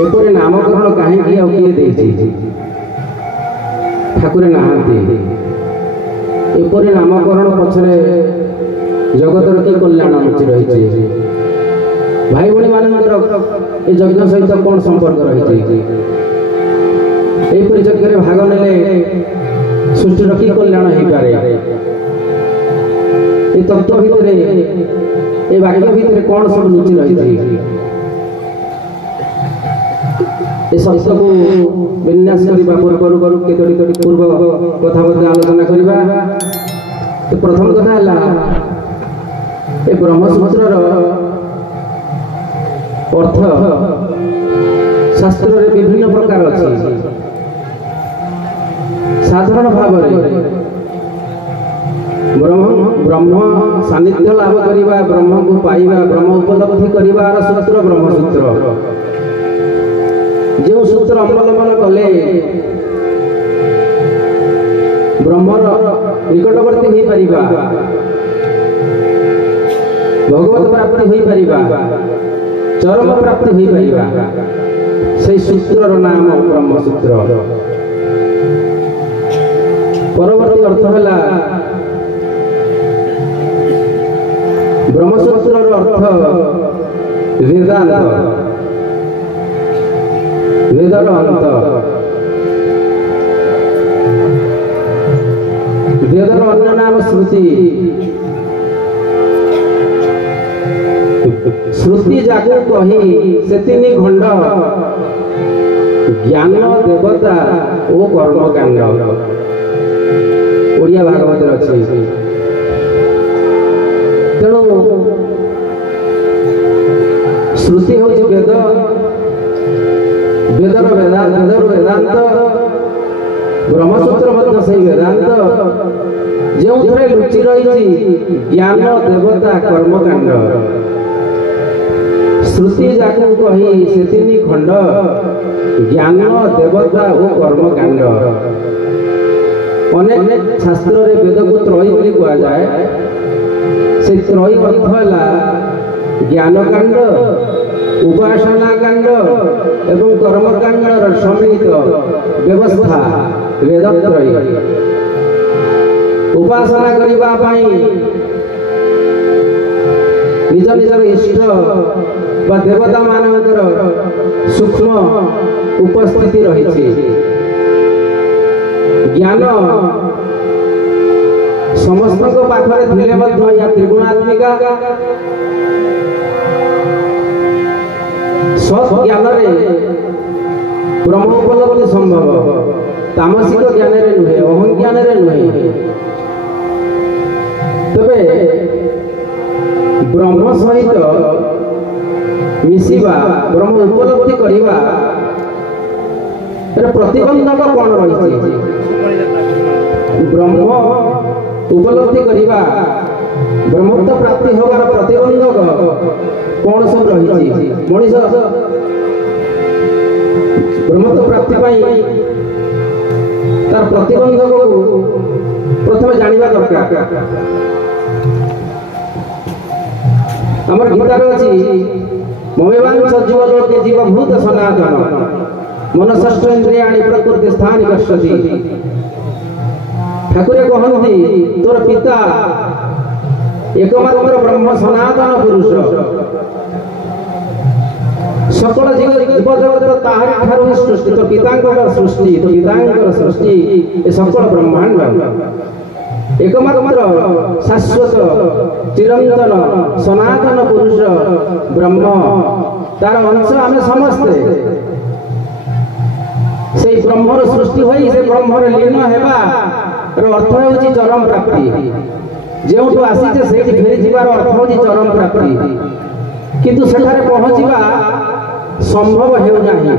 एपरी नामकरण कहीं किए ठाकुर नहांती एपरी नामकरण पछरे जगतर की कल्याण लुचि रही भाई भाई मानकर ए यज्ञ सहित कौन संपर्क रही यज्ञ भाग ने सृष्टिर की कल्याण हो पारे ये तत्व भितर ए वाक्य भितर कौन सब लुचि रही ए शब्द को विन्यास करबा पूर्व केतोटी पूर्व कथा बद्दल आलोचना करबा। तो प्रथम कथा हला ए ब्रह्मसूत्रर अर्थ शास्त्र रे विभिन्न प्रकार अछि। साधारण भाव ब्रह्म सानिध्य लाभ करबा ब्रह्म को पाइबा ब्रह्म उपलब्धि करबार सूत्र ब्रह्मसूत्र जो सूत्र अवलंबन कले ब्रह्मर निकटवर्ती हो पारिबा भगवत प्राप्ति हो पारिबा चरम प्राप्ति हो पारिबा से सूत्रर नाम ब्रह्मसूत्र। परवर्ती अर्थ हला ब्रह्मसूत्रर अर्थ वेदांत वेदर अंत वेदर अन्य नाम श्रुति श्रुति जाको कही से तीन खंड ज्ञान देवता ओ कर्मकांड ओडिया भागवत अच्छी तेणु श्रुति हूँ वेद वेदर वेदांत ब्रह्मसूत्र मध्य से वेदांत जो लुचि रही ज्ञान देवता कर्मकांड श्रुति जाको कही से तीन खंड ज्ञान देवता और कर्मकांड। अनेक शास्त्र रे वेद को त्रयी बोली कहा जाए से त्रयी अर्थ है ज्ञान कांड उपासना कांड एवं कर्मकांड सम्मिलित व्यवस्था वेदत्रयी। उपासना करिबा पाई निज निजर इष्ट बा देवता मानकर सूक्ष्म उपस्थिति रही। ज्ञान समस्त पाखरे थिले मध्य या त्रिगुणात्मिका सत् ज्ञान ब्रह्म उपलब्धि संभव तामसिक ज्ञान नुहे अहं ज्ञान नुहे। तबे ब्रह्म सहित मिसिबा ब्रह्म उपलब्धि करिबा प्रतिबंधक कौन रही ब्रह्म उपलब्धि करिबा ब्रह्मत्व प्राप्ति होगार प्रतिबंधक कौन सब रही मनीष ब्रह्मत्व प्राप्ति तार प्रतिबंधक को प्रथम जानिबा दरकार। हमर गीतार अछि ममेवांश जीवलोके जीवभूत सनातन मन षष्ठ इंद्रियाणि प्रकृति स्थानि गच्छति। ठाकुर कहती तोर पिता एकमात्र ब्रह्म सनातन पुरुष सकल जीवजगत ताहारी ठारू सृष्टि तो पितांकर सृष्टि ए सकल ब्रह्मांड एकमात्र शाश्वत चिरंतन सनातन पुरुष ब्रह्म तार अंश आमे समस्ते से ब्रह्मर सृष्टि होई से ब्रह्मर लीन हेबा अर्थ होची चरम प्राप्ति। जो आसीचे से फेरी जीवार अर्थ होची चरम प्राप्ति किंतु सेठारे पहुंचीबा संभव हेउ नाही।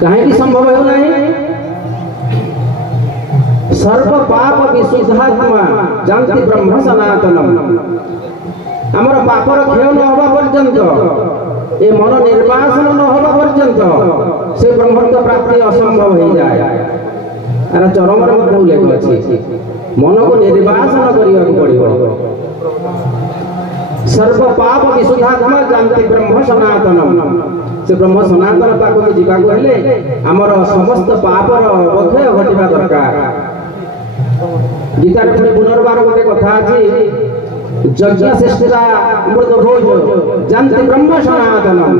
काहे कि संभव हेउ नाही सर्व पाप विशुद्धात्मा जानती ब्रह्म सनातनम। हमर पापर खेय न होबा पर्यंत ए मन निर्वासन न होबा पर्यंत से ब्रह्मत्व प्राप्ति असंभव हो जाए। ଆର ଚରମରେ ମଧ୍ୟ ଉଲ୍ଲେଖ ଅଛି। ମନକୁ ନିର୍ବାସନ କରିବାକୁ ପଡ଼ିବ। ସର୍ବ ପାପ ବିଶୁଦ୍ଧାତ୍ମା ଯାନ୍ତି ବ୍ରହ୍ମ ସନାତନମ୍। ସେ ବ୍ରହ୍ମ ସନାତନ ପାଖକୁ ଯିବାକୁ ହେଲେ ଆମର ସମସ୍ତ ପାପର ଅବକ୍ଷୟ ଘଟିବା ଦରକାର। ଗୀତାରେ ପୁଣି ପୁନର୍ବାର ଗୋଟେ କଥା ଅଛି, ଯଜ୍ଞ ଶ୍ରେଷ୍ଠତା ଅମୃତ ଭୋଜ ଯାନ୍ତି ବ୍ରହ୍ମ ସନାତନମ୍।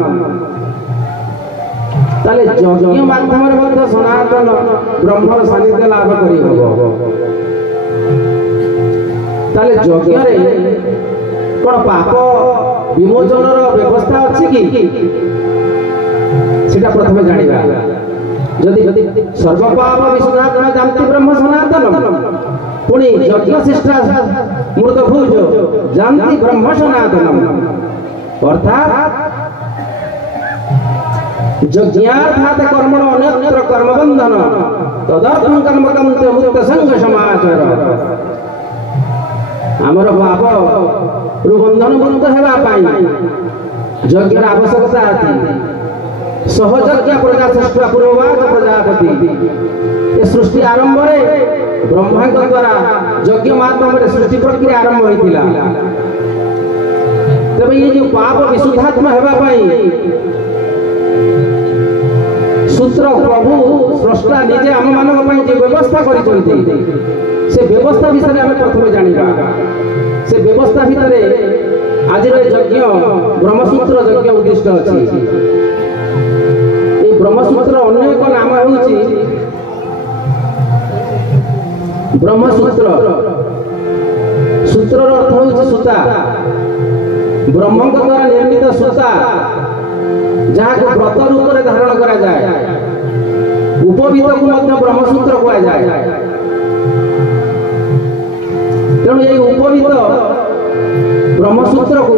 ତାହେଲେ ଯଜ୍ଞ ମାଧ୍ୟମରେ ମଧ୍ୟ ସନାତନ ବ୍ରହ୍ମର ସାନ୍ନିଧ୍ୟ ଲାଭ କରିହେବ। ତାହେଲେ ଯଜ୍ଞରେ କଣ ପାପ ବିମୋଚନର ବ୍ୟବସ୍ଥା ଅଛି କି? সেটা প্রথমে জানিবা। যদি সর্বপাপ বিশুদ্ধাত্মা যান্তি ব্রহ্ম সনাতনম, পুনি যজ্ঞ শিষ্টা মূর্ত ভুজ যান্তি ব্রহ্ম সনাতনম। অর্থাৎ যজ্ঞার্থাৎ কর্মণ অন্যত্র কর্মবন্ধন তদর্থম কর্মকন্তে মুক্ত সংঘ সমাচার। আমার পাপ রু বন্ধন মুক্ত হেবা পাই যজ্ঞের আবশ্যকতা আছে। सहजज्ञ प्रजा सृष्टि पूर्ववाद प्रजापति ए सृष्टि आरंभ ब्रह्मा द्वारा यज्ञ माध्यम सृष्टि प्रक्रिया आरंभ होता। तब ये जो पाप विशुद्धात्मा हेबा सूत्र प्रभु स्रष्टा निजे आम मान जो व्यवस्था करिसें से व्यवस्था विषय आम प्रथम जाना। से व्यवस्था भितर आज यज्ञ ब्रह्मसूत्र यज्ञ उद्दिष्ट अच्छी। ब्रह्मसूत्र अन्य एक नाम होउची ब्रह्मसूत्र। सूत्र अर्थ होउची सूता, ब्रह्म द्वारा निर्मित सूता जहाँ को व्रत रूप में धारण करा जाए। उपवीत को मध्य ब्रह्मसूत्र कहा जाए। तेणु ये उपवीत ब्रह्मसूत्र को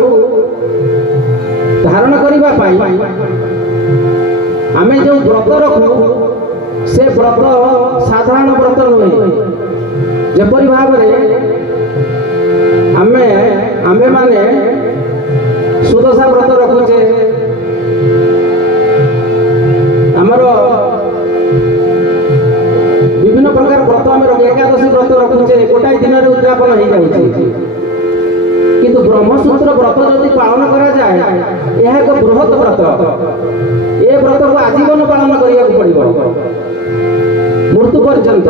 धारण करने आमे जो व्रत रखू से व्रत साधारण व्रत नुहे। जपरी भाव आमे माने सुदशा व्रत रखुचे, आमर विभिन्न प्रकार व्रत आम एकादशी व्रत रखुचे, गोटाए दिन में उद्यापन हो जाए। किंतु ब्रह्मसूत्र व्रत जदि पालन करा जाए यह एक बृहत व्रत। ये व्रत को आजीवन पालन करने पड़ो मृत्यु पर्यंत।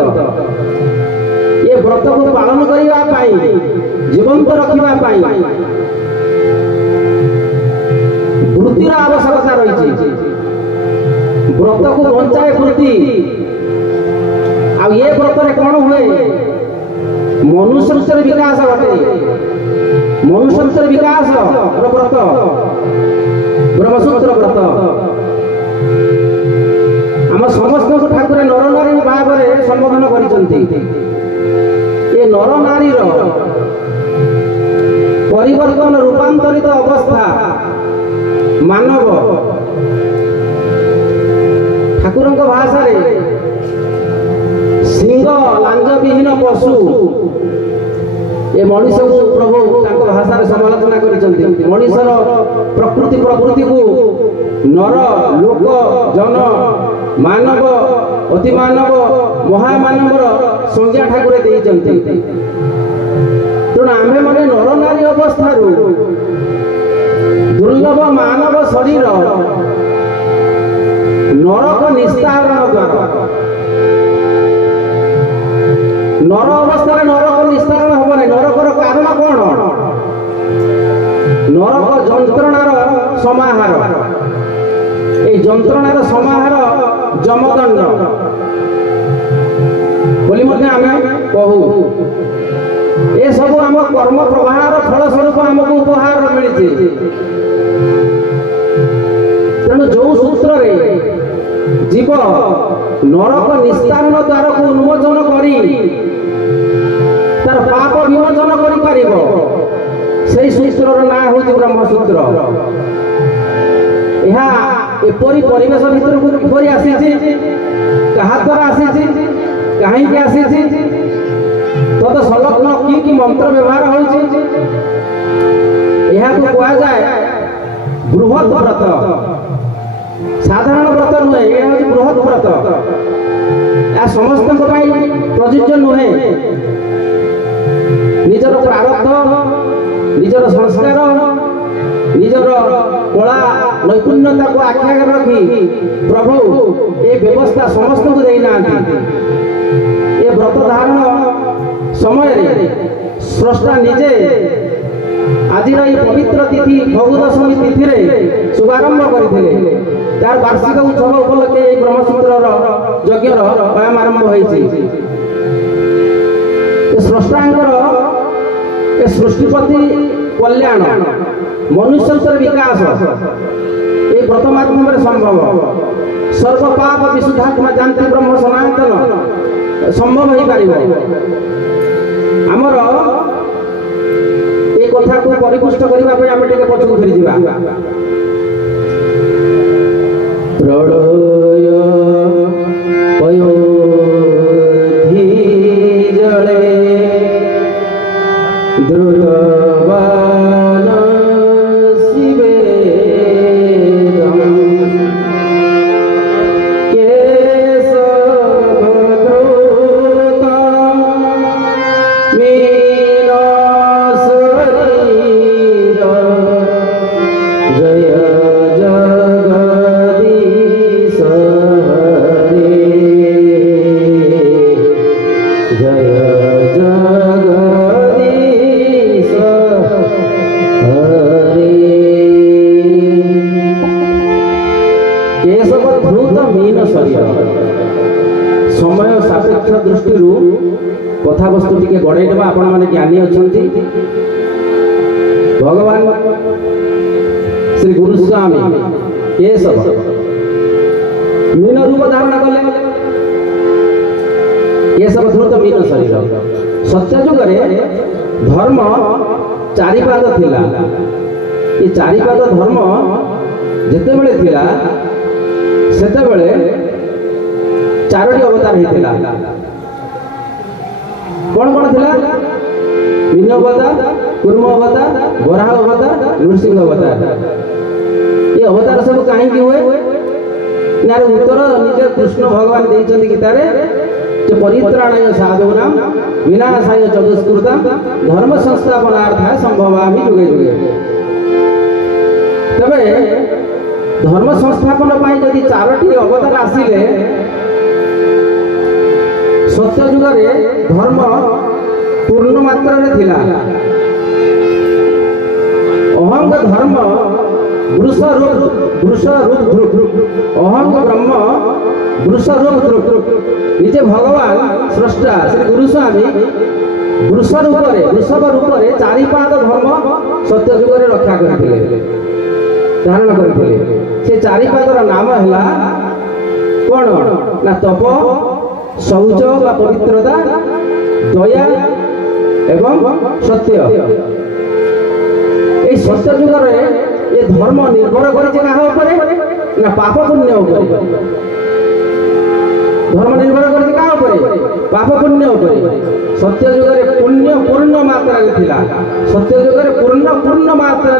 ये व्रत को पालन करने जीवंत रखापी वृत्तिर आवश्यकता रही। व्रत को बंचाए वृत्ति। आ ये व्रत कौन हुए मनुष्य विकास घटे। मनुष्य विकास व्रत ब्रह्मसूत्र व्रत। आम समस्त ठाकुर नर नारी भाव में संबोधन कर। नर नारी परिवर्तन रूपांतरित अवस्था मानव ठाकुर भाषा सिंह लांज विहीन पशु ये मनीष को प्रभु भाषा समालोचना कर। मनीषर प्रकृति प्रकृति को नर लोक जन मानव अति मानव महामानवर संज्ञा ठाकुर देते। तेणु आमे माने नर नारी अवस्था दुर्लभ मानव शरीर नरक निस्तारण द्वारा नर अवस्था नरक निस्तारण हम ना। नरकर कारण कौन? नरक जंत्रणार समाहार। ये जंत्रणार समाहार जमदंड बोली आम कहू। ये सब आम कर्म प्रवाहर फलस्वरूप आमको उपहार मिली। तेणु जो सूत्र जीव नरक निस्तारण द्वार को उन्मोचन करी तार पाप विमोचन कर सूत्र ना हूँ ब्रह्मसूत्र। यह एपरी परिवेश भीतर किपरि आसी क्या द्वारा आसी कहीं आसी तद संलग्न कि मंत्र व्यवहार हो जाए बृहत व्रत। साधारण व्रत नुहे, यह बृहत व्रत। या समस्त प्रযোज्य नुहे निजर प्रारब्ध निजर संस्कार निजर कला नैपुण्यता को आख्या रखी प्रभु ये व्यवस्था समस्त को देना ये व्रत धारण समय स्रष्टा निजे आज पवित्र तिथि फगु दशमी तिथि शुभारंभ करते तार वार्षिक उत्सव उपलक्षे ब्रह्मसूत्र यज्ञर व्यायाम आरंभ होती स्रष्टांकर सृष्टिपति कल्याण मनुष्य विकास ये व्रत माध्यम संभव सर्व पाप विशुद्धात्मा जानती ब्रह्म सनातन संभव हो पार आमर ये कथा को परिपुष्ट करने आम टे पछक फेरी जा प्रलय पयोधि जले द्रुतवान शिवेदं केशवधृता मीनाशरीर जय जगदीश हरे जय जगदीश हरे केशवधृत मीन शरीर समय सापेक्ष दृष्टि कथा वस्तु टी गड़े देवा आपण मैंने ज्ञानी अच्छा भगवान श्री गुरुस्वामी केशव मीन रूप धारण कले केशव धृत मीन शरीर सत्यजुग धर्म चारिपाद थिला ये चारिपाद धर्म जिते बड़े थिला सेते बड़े चारोटी अवतार होता कौन कौन थिला मीन अवतार कूर्म अवतार वराह अवतार नृसिंह अवतार ये अवतार सब कहीं हुए यार उत्तर निजे कृष्ण भगवान देइछन्ति गीतारे जे परित्राणाय साधूनां विनाशाय च दुष्कृतां धर्म संस्थापनार्थाय संभवामि जुगे जुगे तबे धर्म संस्थापन पाई यदि चारोटी अवतार आसिले सत्य जुगरे धर्म पूर्ण मात्रा रे थिला अहंग धर्म वृष रूप अहंग ब्रह्म वृष रूप निजे भगवान स्रष्टा श्री गुरुस्वामी वृषभ रूप चारिपाद धर्म सत्य जुगरे रक्षा करथिले धारण करथिले से चारिपादर नाम है कौन ना तप शौच व पवित्रता दया एवं सत्य ये सत्य जुगरे ये धर्म निर्भर करे ना पाप पुण्य धर्म निर्भर करे पाप पुण्य सत्य जुगरे पुण्य पूर्ण मात्रा सत्य जुगरे पूर्ण मात्रा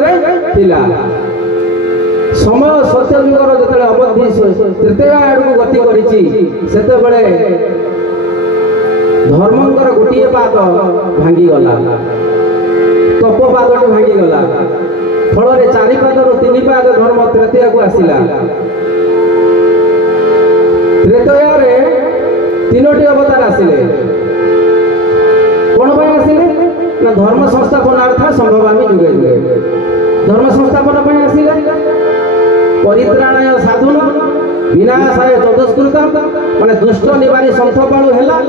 समय सत्य जुगर जो अवधि तृतीय आड़ को गति कर धर्मंकर गोटे पाद भांगीगला तप पादटी भांगीगला फल चारिपादर तीन पाद धर्म तृतीय को आसला त्रेतया तीनोटी अवतार आसिले कौन आसिले ना धर्म संस्थापनार्थ संभवामि जुगे जुगे धर्म संस्थापन आसिले परित्राणाय साधुन विनाशाय चतुष्कृतम माने दुष्ट निवारी संथपाळु हेला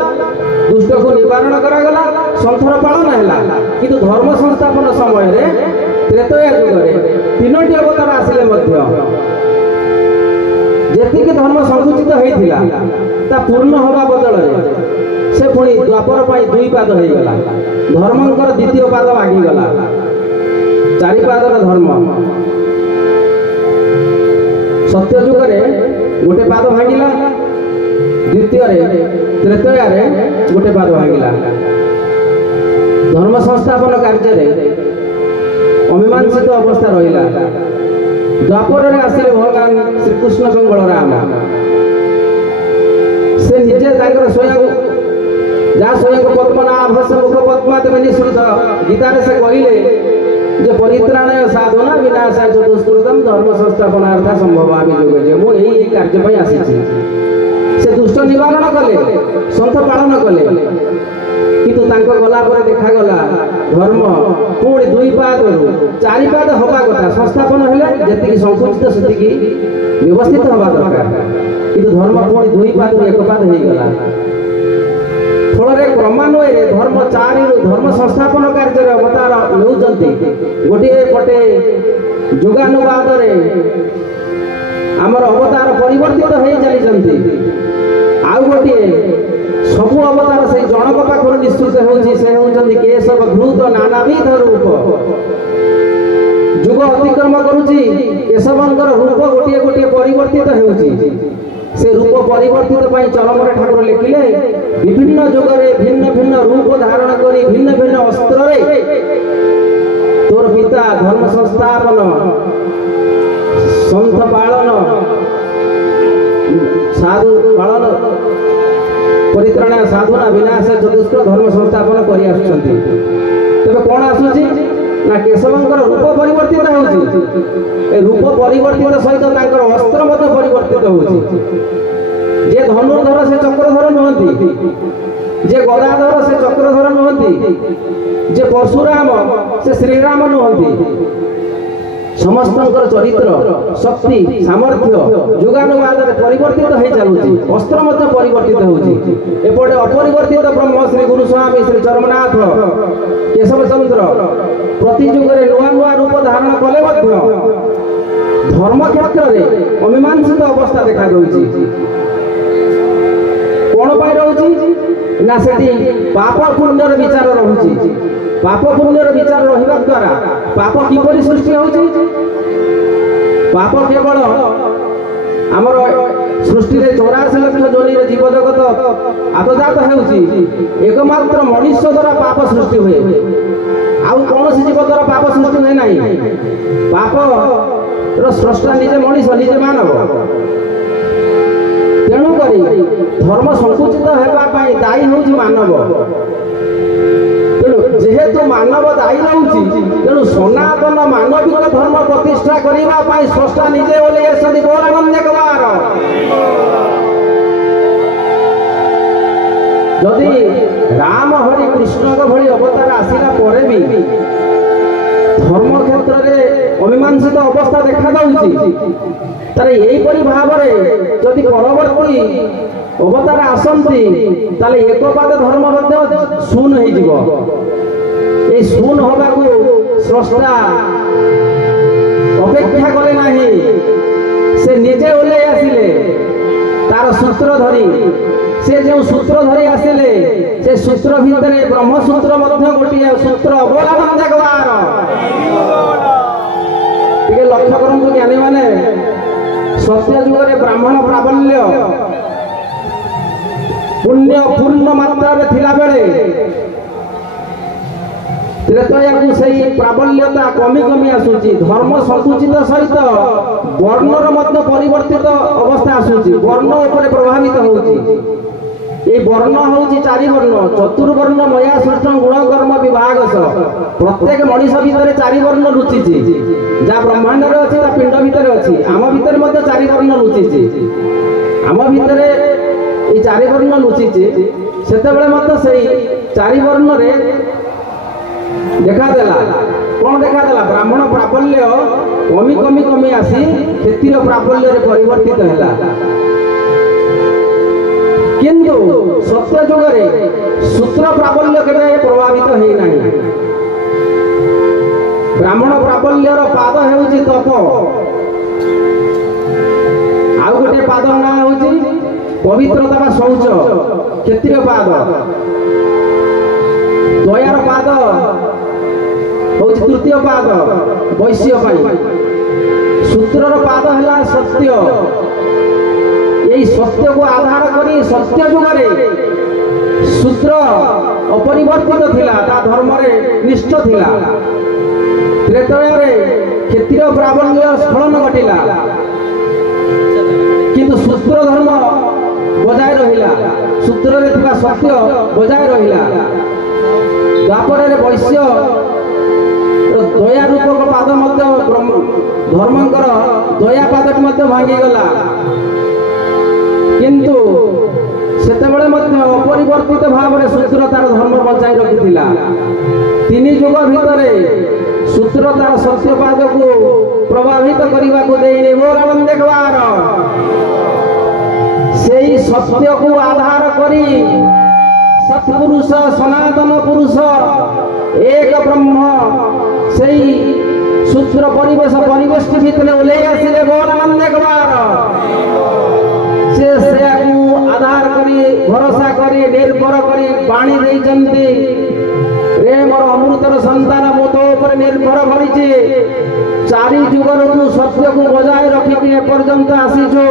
दुष्ट को निवारण करागला संथर पालन हेला किंतु धर्म संस्थापन समय रे त्रेतया जुगरे तीनोटी अवतार आसिले मध्य जेतिक धर्म संकुचित होइथिला ता पूर्ण होगा बदल से पुणी द्वापर पाई दुई पाद हो गला धर्मंकर द्वितीय पाद आगी गला चारिपादर धर्म सत्य जुगरे गोटे पाद भांगिला द्वितीय तृतीय गोटे पाद भांगिला धर्म संस्थापन कार्य अमीमांसित अवस्था रहिला द्वापर आसिले भगवान श्रीकृष्ण बलराम से निजे स्वयं जहाँ स्वयं पद्मनाभ से मुख पद्मा तेज निश्रुत गीतार से कहले जे परित्राणाय साधना विनाशाय च दुष्कृतम धर्म संस्थापनार्थ संभवामि युगे मु यही कार्य पई आसी से दुष्ट निवारण कले संत पालन कले किंतु तांको गला पर देखा गला धर्म पुणी 2 पाद 4 पाद हवा कथा संस्थापन हेले जति संकुचित सेति व्यवस्थित हवा दरकार किंतु धर्म पुणी 2 पाद 1 पाद हे गला फल क्रमान्वय धर्म 4 धर्म संस्थापन कार्य अवतार नौजंती गोटे पटे जुगानुवाद आमर अवतार परिवर्तित हो चली आउ गोटे सबु अवतार से जनक पाखर निश्चित होती केशव घृत नानाविध रूप जुग अतिक्रम करुच्ची केशवंकर रूप गोटे गोटे परिवर्तित होती से रूप परिवर्तित चरमरे ठाकुर लिखिले विभिन्न जुगरे भिन्न भिन्न रूप धारण करी भिन्न भिन्न अस्त्र तोर पिता धर्म संस्थापन संत पालन साधु पालन परित्राण साधना विनाश चतुष्क धर्म संस्थापन करि आछंती तबे कोन आसुची ना केशवंकर रूप परिवर्तित होउची ए रूप परिवर्तित सहित तांकर अस्त्र मते परिवर्तित होउची जे धनुर्धर से चक्रधर नहंती जे गदाधर से चक्रधर नहंती जे परशुराम से श्रीराम नहंती समस्तंकर चरित्र शक्ति सामर्थ्य जुगानुवाद परिवर्तित हो चलुची अस्त्र मध्य परिवर्तित होउची एपटे अपरिवर्तित ब्रह्म श्री गुरु स्वामी श्री चरमनाथ केशव चंद्र प्रति जुगरे नुआ नुआ रूप धारण कले मध्य धर्म क्षेत्र में अमीमांसित अवस्था देखा दउची कोन पाई रहउची ना सेठी पाप पुण्यर विचार रहउची पाप पुण्यर विचार रहिबा द्वारा पाप किपरि सृष्टि होउची पाप केवल आमर सृष्टि रे 84 लाख जोनी रे जीव जगत आतजात हेउची एकमात्र मनुष्य द्वारा पाप सृष्टि होए आउ कोनोसी जीव द्वारा पाप सृष्टि होए नाही पाप रो स्रष्टा निजे मनुष्य निजे मानव तेणु करी धर्म संकुचित हेबा पाई दायी होउची मानव जेहेतु मानव दायी रहउची तेणु सनातन मानविक धर्म प्रतिष्ठा करिबा पाई स्रष्टा निजे बोले सदी बोलानंद एकबार जदि राम हरि कृष्ण भली अवतार आसिला परे भी धर्म क्षेत्र रे अमीमांसित अवस्था देखा दउची तारे एही परि भाबरे जदि परवर्ती अवतार आसंती ताले एक पाद धर्म मध्य शून्य हो जीवो ए शून्य होबा को स्रष्टा अपेक्षा कले नाही से निजे ओले आसिले तार सूत्र धरी से जो सूत्र धरी आसिले से सूत्र भितरे ब्रह्म सूत्र मध्य गोटिए सूत्र अवलंबन जगवार टिके लक्ष्य करंतु ज्ञानी माने सत्य जुगरे ब्राह्मण प्राबल्य पुण्य पूर्ण मात्रा रे थिला बेले त्रेतया को सही प्राबल्यता कमी कमी आसुची धर्म संकुचित सहित वर्णर मध्य परिवर्तित अवस्था आसुची वर्ण ऊपर प्रभावित होउची ए वर्ण होउची 4 वर्ण चतुर्वर्ण मया सृष्ट गुण कर्म विभाग प्रत्येक मनुष्य भीतर 4 वर्ण लुचिची जा ब्रह्मांड रे अछि ता पिंड भीतर अछि आम भीतर मध्य 4 वर्ण लुचिची आम भीतर ए 4 वर्ण लुचिची सेते बेले मत सही 4 वर्ण रे देखा देला कौन देखा देला ब्राह्मण प्राबल्य कमी कमी कमी आसी क्षत्रिय प्राबल्य रे परिवर्तित हैला किंतु सत्य जुगरे सूत्र प्राबल्य केबे प्रभावित हेई नाही ब्राह्मण प्राबल्य रो पाद हेउची तप आउ गोटे पाद ना होउची पवित्रता बा शौच क्षत्रिय पाद दयार पाद होउची तृतीय पाद वैश्य पाई सूत्रर पाद हैला सत्य यही सत्य को आधार करी सत्य जुगरे सूत्र अपरिवर्तित थिला ता धर्म रे निष्ठ थिला त्रेतय रे क्षत्रिय प्राबल्य स्खलन घटिला किंतु सूत्र धर्म बजाय रहिला सूत्र रे थिबा सत्य बजाय रहिला द्वापर रे वैश्य दया रूपक पाद मध्य धर्मंकर दया पाद मध्य भांगी गला किंतु सेतेबेले मध्य अपरिवर्तित भाव में सूत्र तार धर्म बचाई रखिथिला 3 युग भितरे सूत्र तार सत्यपाद को प्रभावित करने को देने मोर देखवार से सत्य को आधार करी सत्पुरुष सनातन पुरुष एक ब्रह्म से सूत्र परिवेश परिवेश भितर ओल्लै आसिले मोर देखवार से आधार करी भरोसा करी निर्भर करी पानी देइचंती रे मोर अमृतर संतान मो तो ऊपर निर्भर करिछि 4 युगर तू सत्य को बजाय रखिकि एपर्यंत आसीछु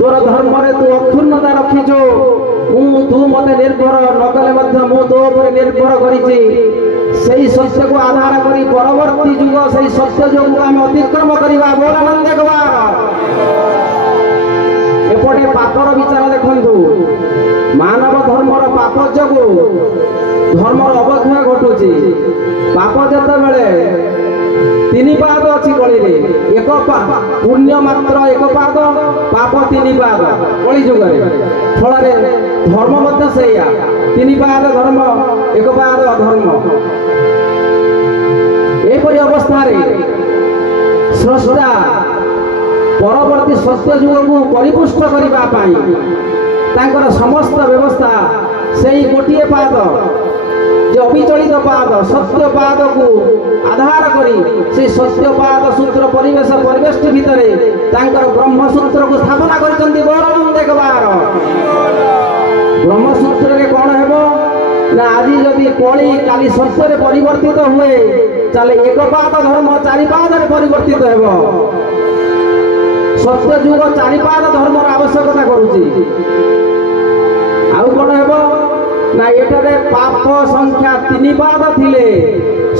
तोर धर्म रे तू अक्षुण्णता रखिछु तू मते निर्भर नकले मध्य मो तो ऊपर निर्भर करिछि सेही सत्य को आधार करी परवर्ती युग सेही सत्य जो हम अतिक्रम करिवा बोल आनंद देखबार एपटे पापर विचार देखु मानव धर्मर पाप जो धर्मर अवक्षय घटुची पाप जत बेले 3 पाद अच्छी कली एक पुण्य मात्र 1 पाद पाप 3 पाद कली जुग फल धर्म मध्य से 3 पाद धर्म 1 पाद अधर्म एपरी अवस्था स्रष्टा परवर्ती सत्य युग को परिपुष्ट करने समस्त व्यवस्था से गोटे पाद जो अविचलित पाद सत्य पाद को आधार करी से सत्य पाद सूत्र परिवेश परिवेश भितर ब्रह्मसूत्र को स्थापना करछंती बरम देखबार ब्रह्मसूत्र रे कौन हेबो ना आज जदि कली काली सत्य परिवर्तित हुए चले 1 पाद धर्म 4 पाद परिवर्तित हेबो सत्य युग 4 पाद धर्म आवश्यकता करुची आउ कौन हेबो ना एटारे पाप संख्या 3 पाद थिले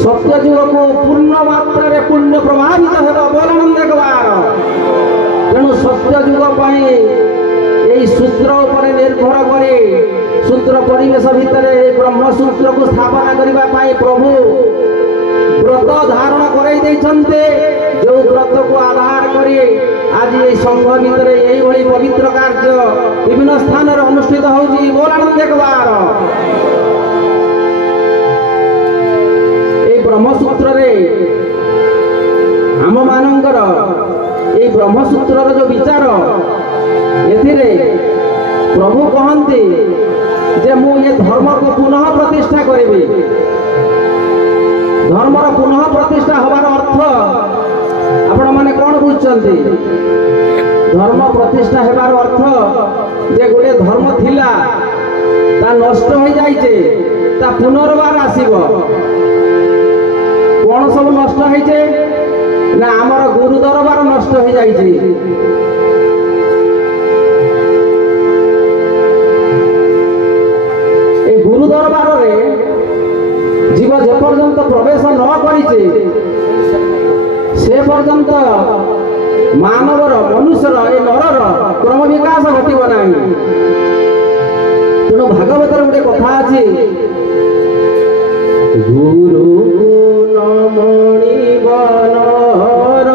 सत्य युग को पूर्ण मात्रा रे पुण्य प्रभावित हेबो बोलनम देखबार तेणु सत्य युग पई एई सूत्र ऊपर निर्भर करे सूत्र परिवेश भितर ब्रह्म सूत्र को स्थापना करबा पई प्रभु व्रत धारण कराई दैछन्ते जो व्रत को आधार करी आज ये संघ भितर यही पवित्र कार्य विभिन्न स्थान अनुष्ठित होउची बोलानंद देखबार ए ब्रह्मसूत्र रे आम मानकर ए ब्रह्मसूत्र जो विचार एथिरे प्रभु कहंती जे मु ये धर्म को पुनः प्रतिष्ठा करिबी धर्मर पुनः प्रतिष्ठा हबार अर्थ आपण माने कौन बुझुचंती धर्म प्रतिष्ठा हेबार अर्थ जे गोटे धर्म थिला ता नष्ट हो जाइछे ता पुनर्बार आसीबो कौन सब नष्ट होइछे ना हमर गुरु दरबार नष्ट हो जाइछे ए गुरु दरबार रे जीव जे पर्यंत प्रवेश न करिछे से पर्यंत मानवर मनुष्यर ए नरर क्रम विकास घटब ना तेणु भागवत गोटे कथा अच्छी गुरु नमणि बनर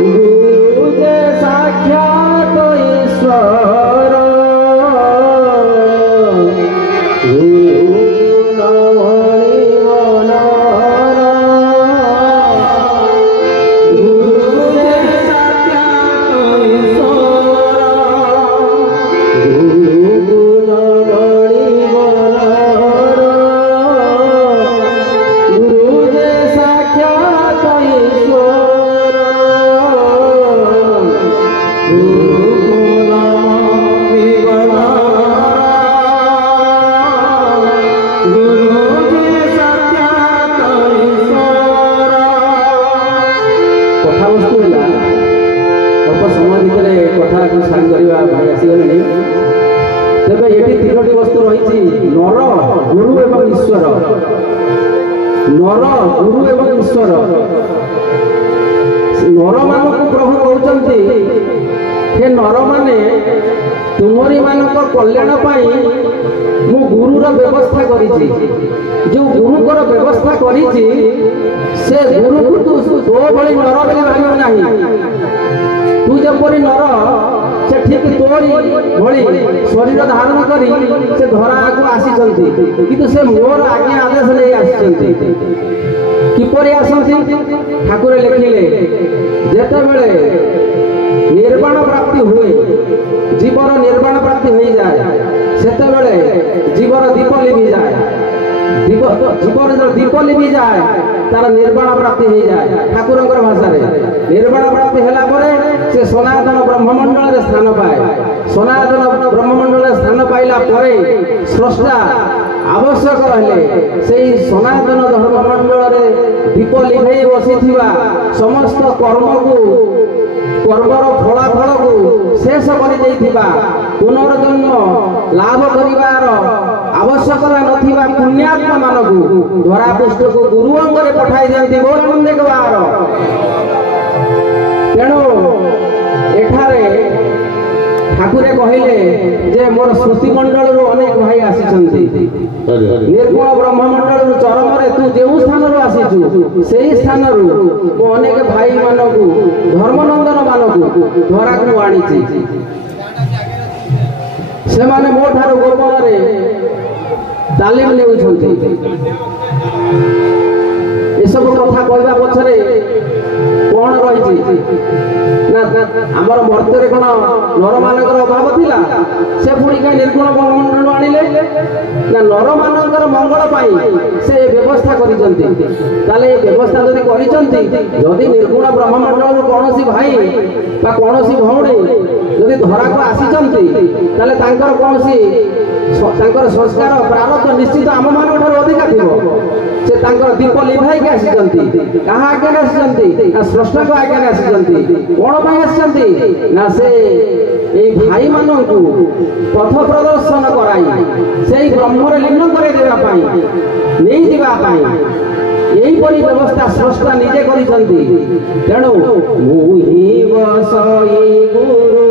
गुरु जे साक्षात ईश्वर तेरे ये तीनोटी वस्तु रही नर गुरु एवं ईश्वर नर गुरु एवं ईश्वर नर मान प्रभु कहते हे नर माने तुमरी मानक कल्याण पाई मु गुरुर व्यवस्था करिछि जो गुरुकर व्यवस्था करिछि से गुरु को तो भली नर बोली भाबियो नाही तू जपरी नर से ठीक तोरी भली शरीर धारण करी से धरा को आसी किंतु से मोर आज्ञा आदेश ले आसी किपरि आसती ठाकुर लिखिले जेते बेले निर्वाण प्राप्ति हुए जीवर निर्वाण प्राप्ति हो जाए सेते बेले जीवर दीप लिभि जाए जीवर जो दीप लिभि जाए तार निर्वाण प्राप्ति हो जाए ठाकुर भाषा निर्वाण प्राप्ति है से सनातन ब्रह्ममंडल में स्थान पाए सनातन ब्रह्ममंडल स्थान पाइला स्रष्टा आवश्यक रहे से सनातन धर्ममंडल में दीप लिभे बसी समस्त कर्म को कर्मर फलाफल को शेष कर पुनर्जन्म लाभ कर आवश्यकता नथिबा पुण्यात्मा मानक धरापृष्ठ को गुरु अंगरे पठाई दियंती बोल आनंद कबार तेणु एठारे ठाकुरे कहले जे मोर श्रुति मंडल अनेक भाई आसी निर्गुण ब्रह्ममंडल चरम तू जो स्थान आसीचु से स्थान अनेक भाई मानक धर्मनंदन मानक धरा को आनी से माने मो ठार गोपन तालीम ने सब कथा कहवा पछरे कौन रही आमर मर्त्य कौन नर मानकर अभाव थिला से पुणी कहीं निर्गुण ब्रह्ममंडल आनिले ना नर मानकर मंगल पाई से व्यवस्था करिसंती व्यवस्था जदि करिसंती जदि निर्गुण ब्रह्ममंडल कौन भाई बा कौन भौणी जदि धरा को आसीचंती ताले तांकर कौन संस्कार प्रारब्ध निश्चित आम मान अधिका थी से दीप लिभाई के आसी क्या आज्ञा आसी स्रष्टा को आज्ञा आसी कौन आसी ना से भाई मान पथ प्रदर्शन कराई से ब्रह्मरे लीन करदेवाई नहीं जावाई यहीपरी व्यवस्था स्रष्टा निजे करिसंती तेणु मुहि बसई गुरुदेव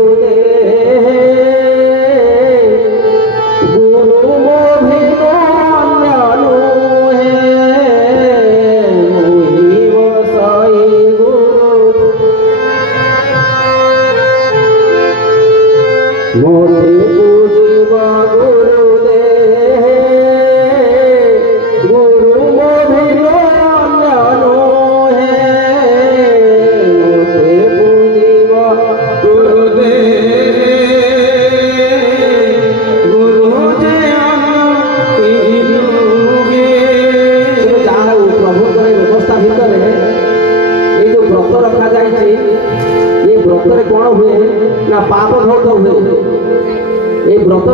पाप धौत हुए व्रत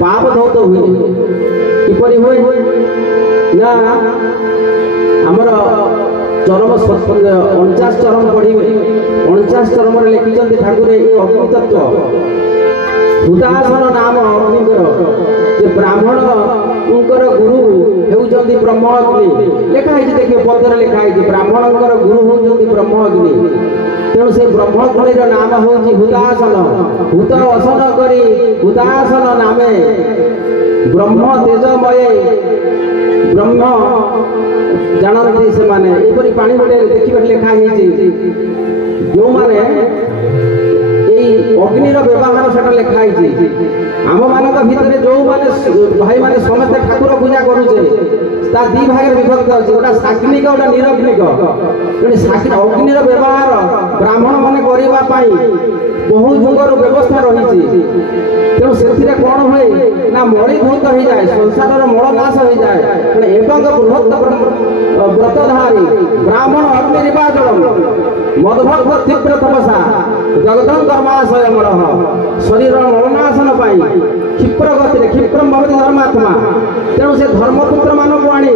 पाप धौत हुए किपरि हुए ना आमर चरम 49 चरम पढ़ी 49 चरम लिखिं ठाकुर ये अग्नि तत्व हुतासन नाम अग्निकर ब्राह्मण गुरु होउचंदी ब्रह्म अग्नि लिखाई देखिए पदर लिखाई ब्राह्मणकर गुरु होउचंदी ब्रह्म अग्नि तेणु से ब्रह्मकुणी नाम हूँ हुतासन हुत असन करी हुतासन नामे ब्रह्म तेजमय ब्रह्म जानती से माने एपरी पानी गोटे देखा लिखाई जो माने अग्निर व्यवहार से लिखाई आम मान भितर जो माने भाई माने समस्त ठाकुर पूजा करुचे दी भाग विभक्त अच्छे गोटा साग्निक गोटा निरग्निक तेणु अग्निर व्यवहार ब्राह्मण मैंने करने बहु जुगर व्यवस्था रही तेणु से कौन हुए ना मणिभूत हो जाए संसार मलनाश हो जाए एवं बृहत् व्रतधारी ब्राह्मण अग्निर्वाचन मदभक्त तीव्र तपसा जगदंतर्माशय मल शरीर मलनाशन क्षिप्र गति क्षिप्रम भवति धर्मात्मा तेणु से धर्मपुत्र मानक आनी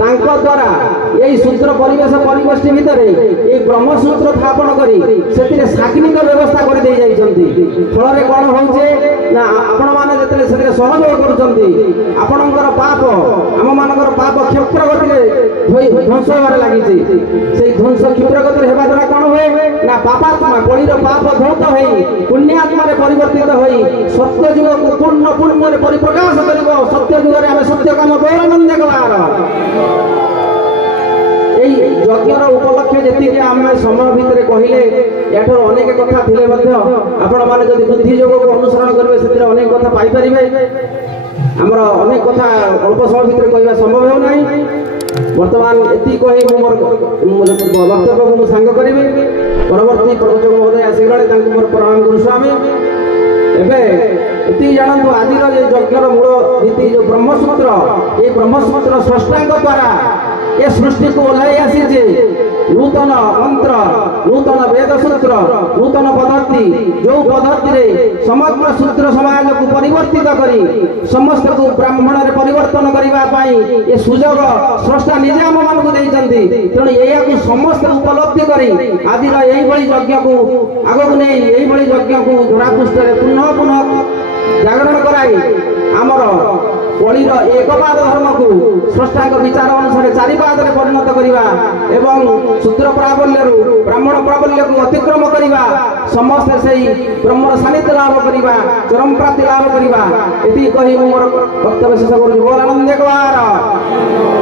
द्वारा यही सूत्र परिवेश परिगोष्ठी भितर ये ब्रह्मसूत्र स्थापन कर साग्निक व्यवस्था कर फल कौन होचे ना आपण मैंने जिते सहयोग कर पाप आम मानकर पाप क्षिप्र गति ध्वंस होबार लगी से ध्वंस क्षिप्र गति होगा द्वारा कौन हुए हुए ना पापात्मा कलिर पाप धौत हो पुण्यात्मा परिवर्तित हो सत्य जुग को पूर्ण पुण्य परिप्रकाश कर सत्य जुगे आम सत्य काम गौरनंद कलार यज्ञर उपलक्ष्य जी आम समय भितर कहले याठर अनेक कथा थिले आपण मैंने जब बुद्धि योग को अनुसरण करेंगे से अनेक कथा पाइपर आमर अनेक कथा अल्प समय भितर कहवा संभव हो ना बर्तमान एति कही मोर वक्तव्य को सांग करी परवर्ती प्रवचक महोदय आसगले मोर प्रणाम गुरुस्वामी एवं जानतु आज यज्ञर मूल नीति जो ब्रह्मसूत्र ये ब्रह्मसूत्र स्रष्टांग द्वारा ये सृष्टि को ओह्लाई आसी नूतन मंत्र नूतन वेद सूत्र नूतन पद्धति जो पद्धति समग्र सूत्र समाज को परिवर्तित करी समस्त को ब्राह्मण रे परिवर्तन करने ये सुजोग स्रष्टा निजे आम मान तेणु यह समस्त उपलब्धि करी आज यज्ञ को आग को नहीं यज्ञ को धरापृष्ठ पुनः पुनः जागरण कराई आमर कलिर एकपाद धर्म को स्रष्टा विचार अनुसार चारिपाद परिणत करवा एवं शूद्र प्राबल्य ब्राह्मण प्राबल्य को अतिक्रम करवा समस्त से ब्रह्मर सानिध्य लाभ करवा चरम प्राप्ति लाभ करवा ये कही मोर वक्तव्य शेष कर बोल आनंद कलार।